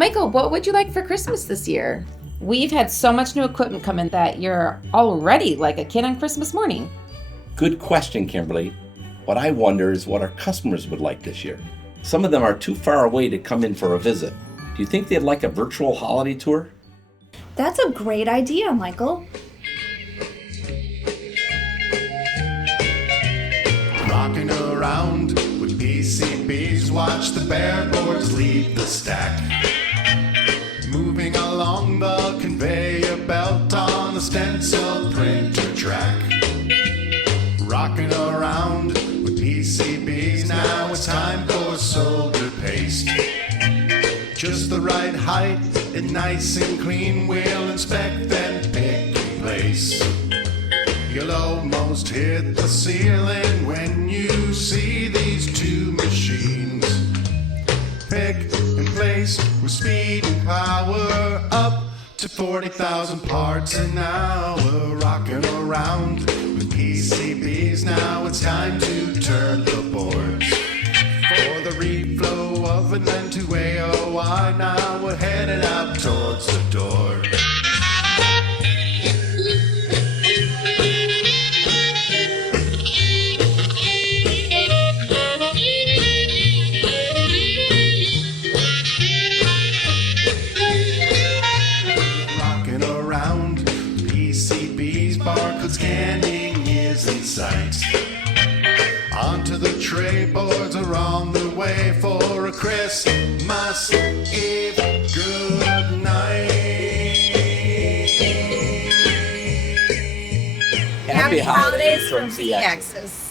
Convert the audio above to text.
Michael, what would you like for Christmas this year? We've had so much new equipment come in that you're already like a kid on Christmas morning. Good question, Kimberly. What I wonder is what our customers would like this year. Some of them are too far away to come in for a visit. Do you think they'd like a virtual holiday tour? That's a great idea, Michael. Rockin' around with PCBs, watch the bare boards leave the stack. Moving along the conveyor belt on the stencil printer track. Rockin' around with PCBs, now it's time for solder paste. Just the right height and nice and clean, we'll inspect then pick and place. You'll almost hit the ceiling when you see these two machines. Pick and place with speed and power, up to 40,000 parts an hour. Rocking around with PCBs, now it's time to turn the boards. For the reflow oven and to AOI, now we're headed out towards the door. Rocking around PCBs, barcode scanning is in sight. Onto the tray boards are on the way for a Christmas Eve. Good night. Happy holidays from ZXs.